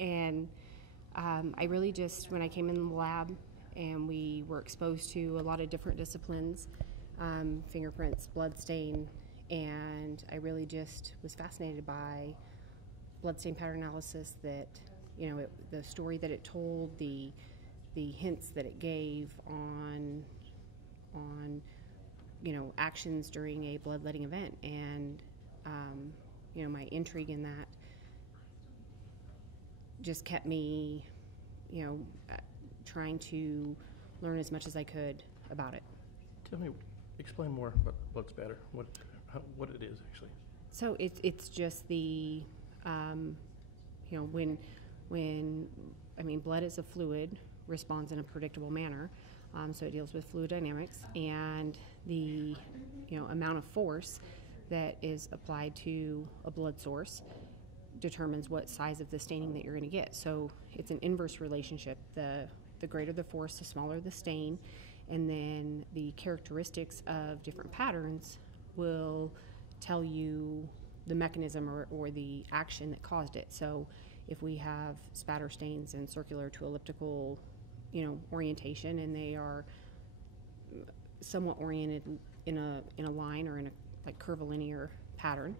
And I really just, when I came in the lab and we were exposed to a lot of different disciplines, fingerprints, blood stain, and I really just was fascinated by blood stain pattern analysis, that, you know, the story that it told, the hints that it gave on you know, actions during a bloodletting event. And you know, my intrigue in that just kept me, you know, trying to learn as much as I could about it. Tell me, explain more about blood spatter, what it is actually. So it's just the, you know, when I mean, blood is a fluid, responds in a predictable manner, so it deals with fluid dynamics, and the, you know, amount of force that is applied to a blood source determines what size of the staining that you're going to get. So it's an inverse relationship. The greater the force, the smaller the stain, and then the characteristics of different patterns will tell you the mechanism or the action that caused it. So if we have spatter stains in circular to elliptical, you know, orientation, and they are somewhat oriented in a line or in a like curvilinear pattern,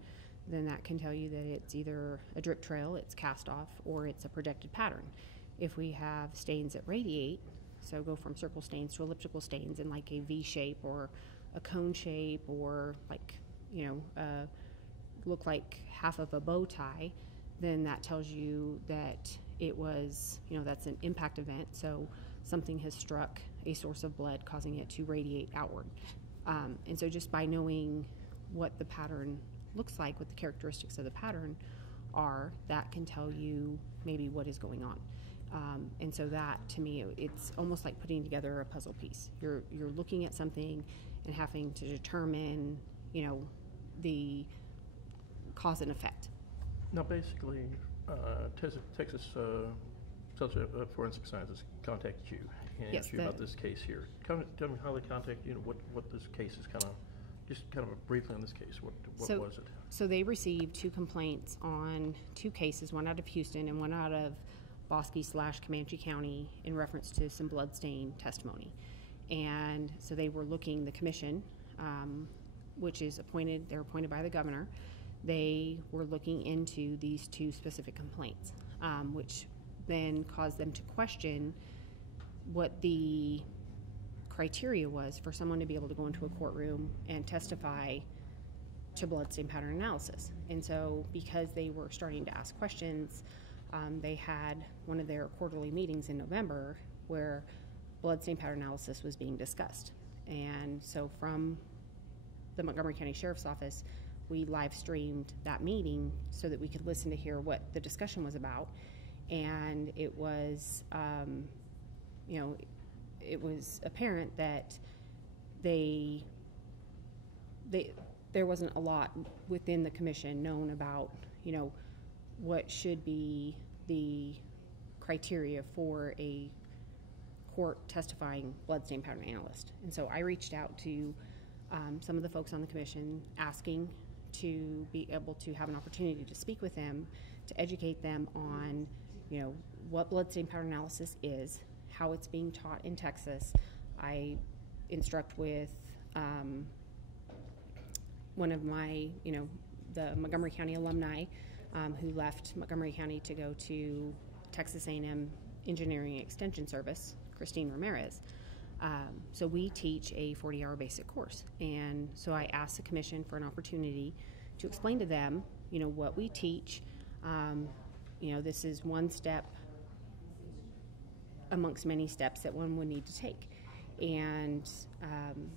then that can tell you that it's either a drip trail, it's cast off, or it's a projected pattern. If we have stains that radiate, so go from circle stains to elliptical stains in like a V shape or a cone shape, or like, you know, look like half of a bow tie, then that tells you that it was, you know, that's an impact event. So something has struck a source of blood, causing it to radiate outward. And so just by knowing what the pattern looks like, what the characteristics of the pattern are, that can tell you maybe what is going on. And so that, to me, it's almost like putting together a puzzle piece. You're looking at something and having to determine, you know, the cause and effect. Now, basically, Texas Forensic Sciences contacted you and Yes, asked you about this case here. Tell me how they contacted you, and what this case is just kind of briefly on this case. What was it? So they received 2 complaints on 2 cases, one out of Houston and one out of Bosque/Commanche County, in reference to some bloodstain testimony. And so they were looking, the commission, which is appointed, they're appointed by the governor, they were looking into these 2 specific complaints, which then caused them to question what the criteria was for someone to be able to go into a courtroom and testify to bloodstain pattern analysis. And so because they were starting to ask questions, they had one of their quarterly meetings in November where bloodstain pattern analysis was being discussed. And so from the Montgomery County Sheriff's Office, we live streamed that meeting so that we could listen to hear what the discussion was about. And it was, you know, it was apparent that there wasn't a lot within the commission known about, you know, what should be the criteria for a court testifying bloodstain pattern analyst. And so I reached out to some of the folks on the commission, asking to be able to have an opportunity to speak with them, to educate them on, you know, what bloodstain pattern analysis is, how it's being taught in Texas. I instruct with one of my, you know, the Montgomery County alumni who left Montgomery County to go to Texas A&M Engineering Extension Service, Christine Ramirez. So we teach a 40-hour basic course. And so I asked the commission for an opportunity to explain to them, you know, what we teach. You know, this is one step amongst many steps that one would need to take. And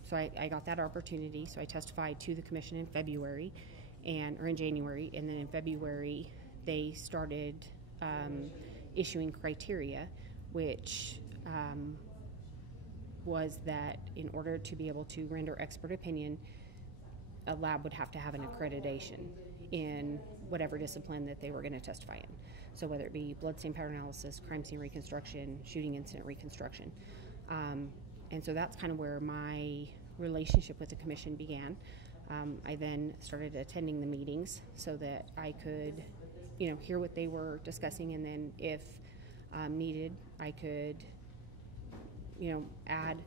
so I got that opportunity. So I testified to the commission in February, or in January, and then in February they started issuing criteria, which was that in order to be able to render expert opinion, a lab would have to have an accreditation in whatever discipline that they were going to testify in. So whether it be bloodstain pattern analysis, crime scene reconstruction, shooting incident reconstruction. And so that's kind of where my relationship with the commission began. I then started attending the meetings so that I could hear what they were discussing, and then if needed, I could, add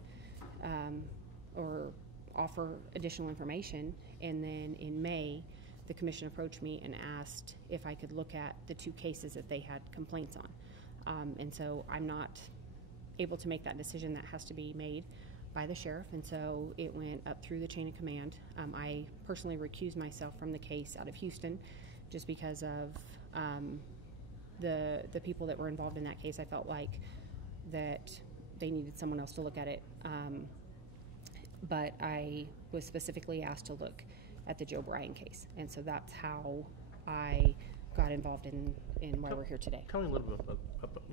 or offer additional information. And then in May, the commission approached me and asked if I could look at the 2 cases that they had complaints on. And so I'm not able to make that decision. That has to be made by the sheriff, and so it went up through the chain of command. I personally recused myself from the case out of Houston just because of the people that were involved in that case. I felt like that they needed someone else to look at it, but I was specifically asked to look at the Joe Bryan case, and so that's how I got involved in why we're here today. Tell me a little bit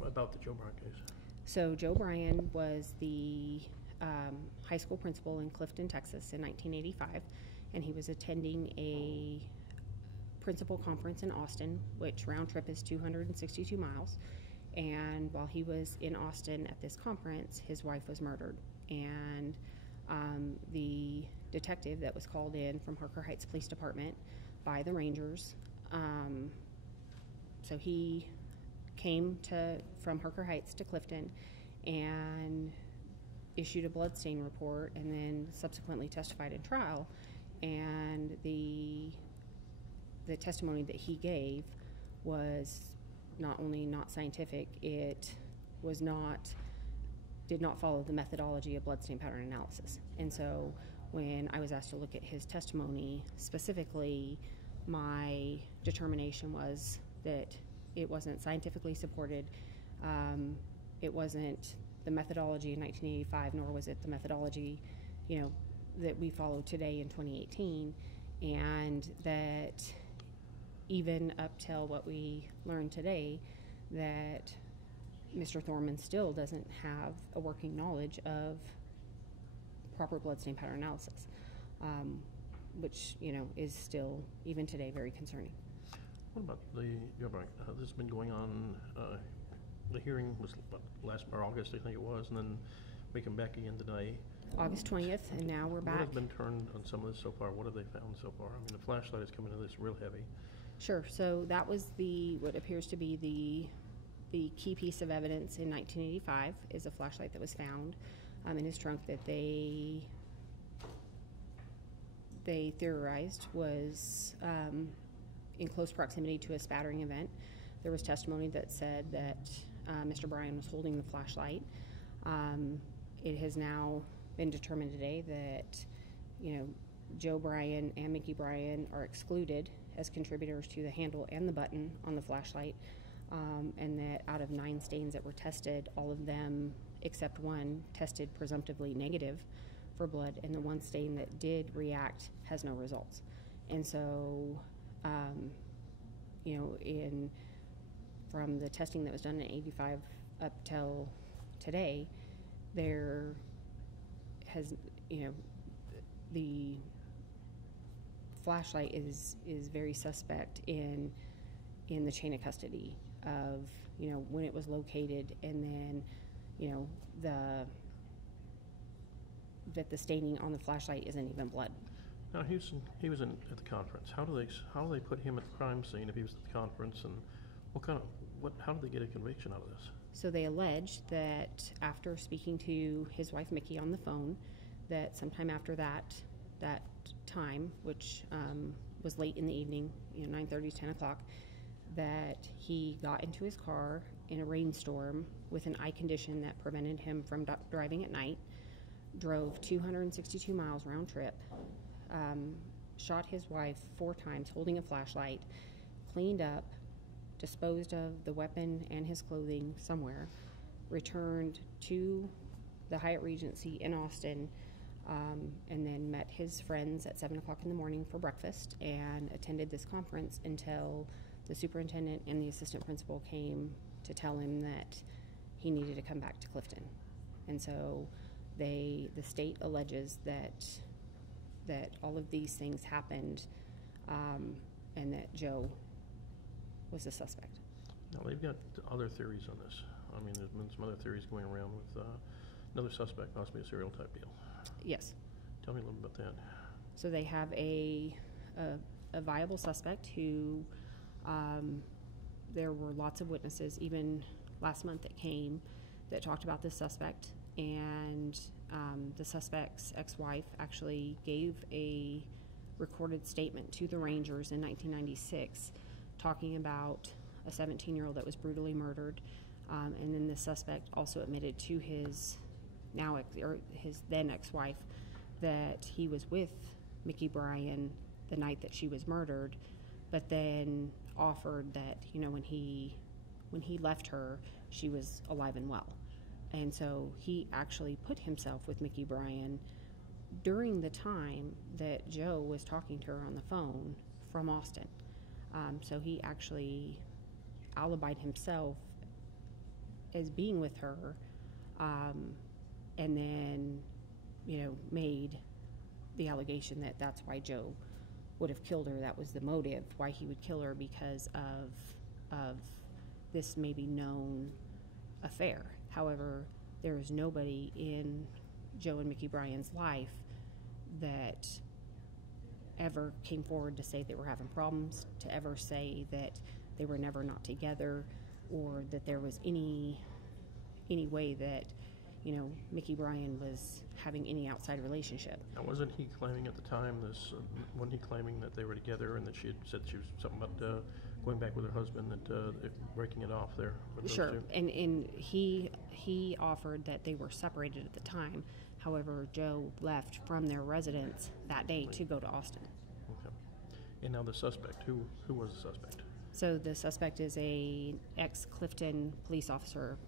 about the Joe Bryan case. So Joe Bryan was the high school principal in Clifton, Texas in 1985, and he was attending a principal conference in Austin, which round trip is 262 miles. And while he was in Austin at this conference, his wife was murdered. And the detective that was called in from Harker Heights Police Department by the Rangers, so he came from Harker Heights to Clifton and issued a bloodstain report, and then subsequently testified in trial. And the testimony that he gave was not only not scientific, it did not follow the methodology of bloodstain pattern analysis. And so when I was asked to look at his testimony specifically, my determination was that it wasn't scientifically supported. It wasn't the methodology in 1985, nor was it the methodology, that we follow today in 2018, and that even up till what we learned today, that Mr. Thorman still doesn't have a working knowledge of proper bloodstain pattern analysis, which, is still, even today, very concerning. What about this has been going on, the hearing was last August, I think it was, and then we come back again today. August 20th, and now we're back. What has been turned on some of this so far? What have they found so far? I mean, the flashlight is coming into this real heavy. Sure. So that was what appears to be the key piece of evidence in 1985 is a flashlight that was found in his trunk that they theorized was in close proximity to a spattering event. There was testimony that said that Mr. Bryan was holding the flashlight. It has now been determined today that, Joe Bryan and Mickey Bryan are excluded as contributors to the handle and the button on the flashlight, and that out of 9 stains that were tested, all of them except one tested presumptively negative for blood, and the one stain that did react has no results. And so, from the testing that was done in 85 up till today, there has, the flashlight is very suspect in the chain of custody of, when it was located, and then, that the staining on the flashlight isn't even blood. Now he was at the conference. How do they put him at the crime scene if he was at the conference, and how did they get a conviction out of this? So they allege that after speaking to his wife Mickey on the phone, that sometime after that time, which was late in the evening, 9:30 to 10 o'clock, that he got into his car in a rainstorm with an eye condition that prevented him from driving at night, drove 262 miles round trip, shot his wife 4 times holding a flashlight, cleaned up, disposed of the weapon and his clothing somewhere, returned to the Hyatt Regency in Austin, and then met his friends at 7 o'clock in the morning for breakfast and attended this conference until the superintendent and the assistant principal came to tell him that he needed to come back to Clifton. And so the state alleges that all of these things happened, and that Joe was a suspect. Now they've got other theories on this. I mean, there's been some other theories going around with another suspect, possibly a serial type deal. Yes. Tell me a little about that. So they have a viable suspect who there were lots of witnesses, even last month that came, that talked about this suspect, and the suspect's ex-wife actually gave a recorded statement to the Rangers in 1996 talking about a 17-year-old that was brutally murdered, and then the suspect also admitted to his then ex-wife that he was with Bryan the night that she was murdered, but then offered that, you know, when he left her, she was alive and well. And so he actually put himself with Bryan during the time that Joe was talking to her on the phone from Austin. So he actually alibied himself as being with her, and then, you know, made the allegation that that's why Joe would have killed her. That was the motive, why he would kill her, because of this maybe known affair. However, there is nobody in Joe and Bryan's life that ever came forward to say they were having problems, to ever say that they were never not together, or that there was any way that, you know, Bryan was having any outside relationship. Now, wasn't he claiming at the time wasn't he claiming that they were together and that she had said she was something about going back with her husband, that breaking it off there? Sure, and he offered that they were separated at the time. However, Joe left from their residence that day to go to Austin. Okay. And now the suspect, who was the suspect? So the suspect is a ex-Clifton police officer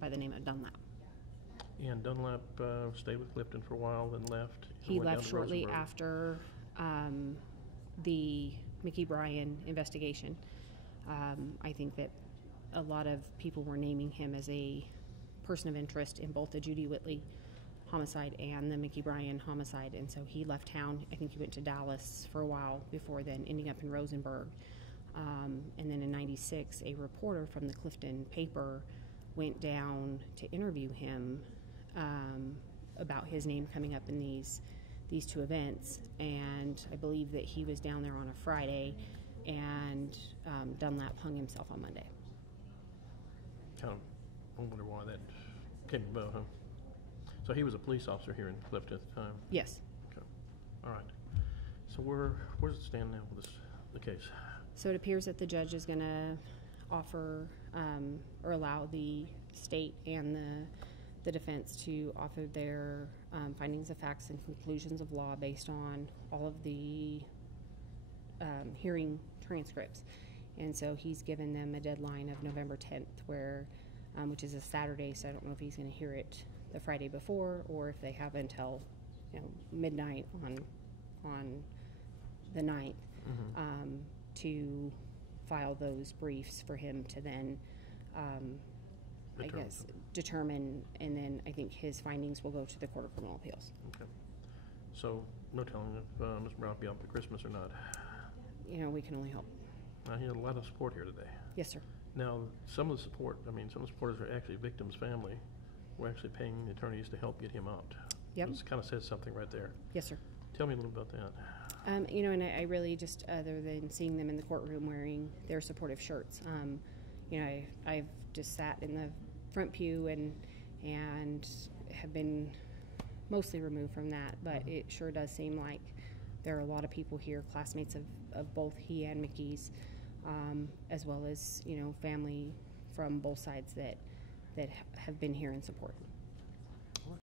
by the name of Dunlap. And Dunlap stayed with Clifton for a while, then left. He left shortly after the Bryan investigation. I think that a lot of people were naming him as a person of interest in both the Judy Whitley homicide and the Bryan homicide, and so he left town. I think he went to Dallas for a while before then ending up in Rosenberg. And then in '96, a reporter from the Clifton paper went down to interview him about his name coming up in these two events, and I believe that he was down there on a Friday, and Dunlap hung himself on Monday. Kind of, I wonder why that came about, huh? So he was a police officer here in Clifton at the time? Yes. Okay. All right. So where does it stand now with the case? So it appears that the judge is going to offer or allow the state and the defense to offer their findings of facts and conclusions of law based on all of the hearing transcripts. And so he's given them a deadline of November 10th, which is a Saturday, so I don't know if he's going to hear it the Friday before or if they have until, you know, midnight on the 9th. Mm-hmm. To file those briefs for him to then, determine, and then I think his findings will go to the Court of Criminal Appeals. Okay. So, no telling if Ms. Brown will be out for Christmas or not. You know, we can only hope. Now, he had a lot of support here today. Yes, sir. Now, some of the supporters are actually victims' family. We're actually paying the attorneys to help get him out. Yep. This kind of says something right there. Yes, sir. Tell me a little about that. You know, and I really just, other than seeing them in the courtroom wearing their supportive shirts, you know, I've just sat in the front pew and have been mostly removed from that, but it sure does seem like there are a lot of people here, classmates of both he and Mickey's, as well as, you know, family from both sides that have been here in support.